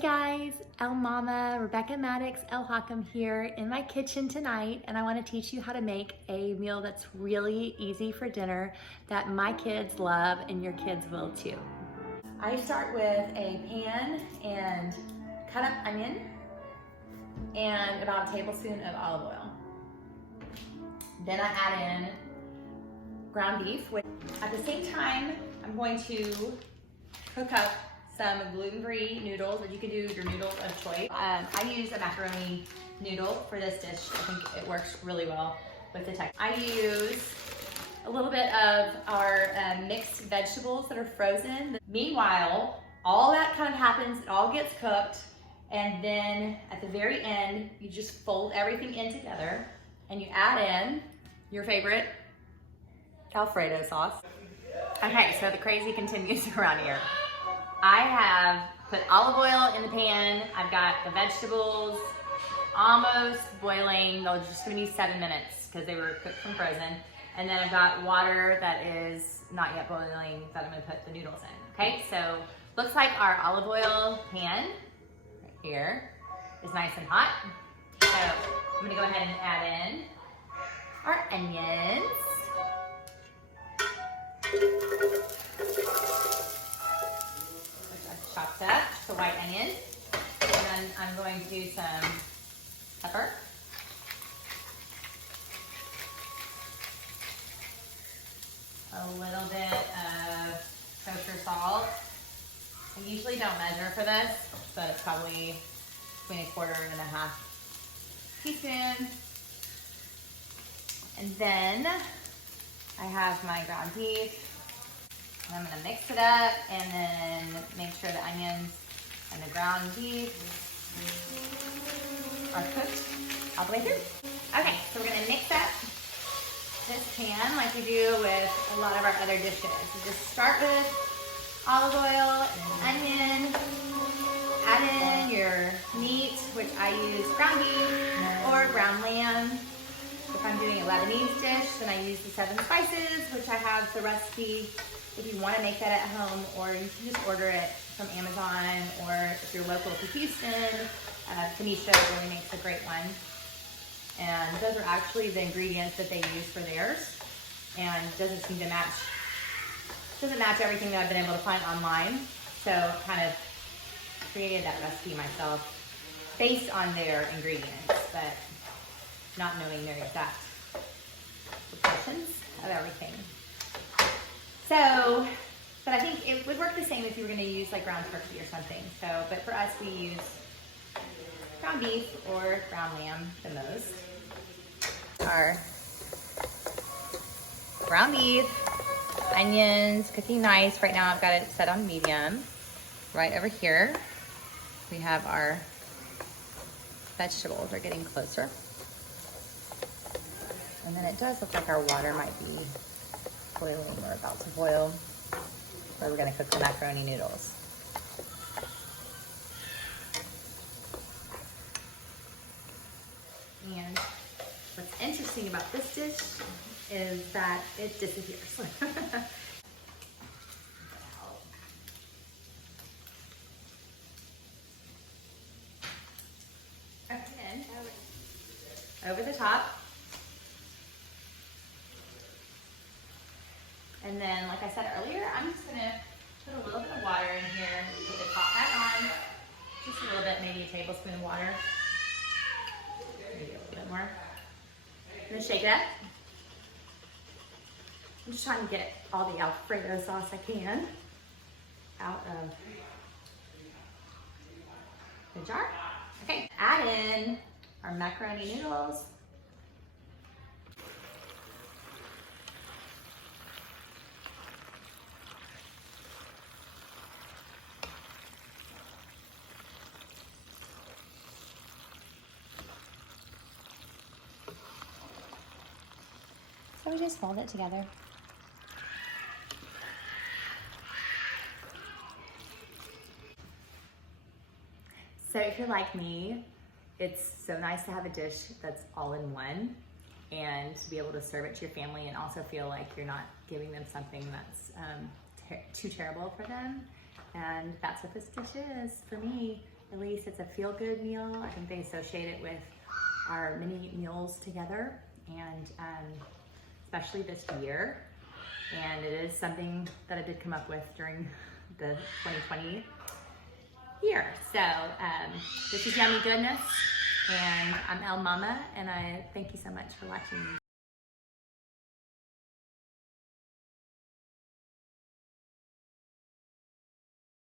Hey guys, El Mama, Rebecca Maddox, El-Hakam here in my kitchen tonight, and I want to teach you how to make a meal that's really easy for dinner that my kids love and your kids will too. I start with a pan and cut up onion and about a tablespoon of olive oil. Then I add in ground beef. At the same time, I'm going to cook up some gluten-free noodles, or you can do your noodles of choice. I use a macaroni noodle for this dish. I think it works really well with the texture. I use a little bit of our mixed vegetables that are frozen. Meanwhile, all that kind of happens, it all gets cooked, and then at the very end, you just fold everything in together and you add in your favorite Alfredo sauce. Okay, so the crazy continues around here. I have put olive oil in the pan. I've got the vegetables almost boiling. They're just gonna be 7 minutes because they were cooked from frozen. And then I've got water that is not yet boiling that I'm gonna put the noodles in. Okay, so looks like our olive oil pan right here is nice and hot. So I'm gonna go ahead and add in our onions. Chopped up, the white onion, and then I'm going to do some pepper, a little bit of kosher salt. I usually don't measure for this, but it's probably between 1/4 and 1/2 teaspoon. And then I have my ground beef. I'm gonna mix it up and then make sure the onions and the ground beef are cooked all the way through. Okay, so we're gonna mix up this pan like we do with a lot of our other dishes. You just start with olive oil and onion, add in your meat, which I use ground beef or ground lamb. If I'm doing a Lebanese dish, then I use the 7 spices, which I have the recipe if you want to make that at home, or you can just order it from Amazon, or if you're local to Houston, Tanisha really makes a great one. And those are actually the ingredients that they use for theirs, and doesn't seem to match everything that I've been able to find online. So kind of created that recipe myself based on their ingredients, but not knowing their exact proportions of everything. So, but I think it would work the same if you were gonna use like ground turkey or something. So, but for us, we use ground beef or ground lamb the most. Our ground beef, onions, cooking nice. Right now I've got it set on medium. Right over here, we have our vegetables are getting closer. And then it does look like our water might be boiling or about to boil, where we're gonna cook the macaroni noodles. And what's interesting about this dish is that it disappears. And over the top. And then, like I said earlier, I'm just gonna put a little bit of water in here, put the top back on, just a little bit, maybe a tablespoon of water, maybe a little bit more. I'm gonna shake it up. I'm just trying to get all the Alfredo sauce I can out of the jar. Okay, add in our macaroni noodles. So we just fold it together. So if you're like me, it's so nice to have a dish that's all in one and to be able to serve it to your family and also feel like you're not giving them something that's too terrible for them. And that's what this dish is for me. At least it's a feel-good meal. I think they associate it with our many meals together, and especially this year. And it is something that I did come up with during the 2020 year. So this is Yummy Goodness, and I'm El Mama, and I thank you so much for watching.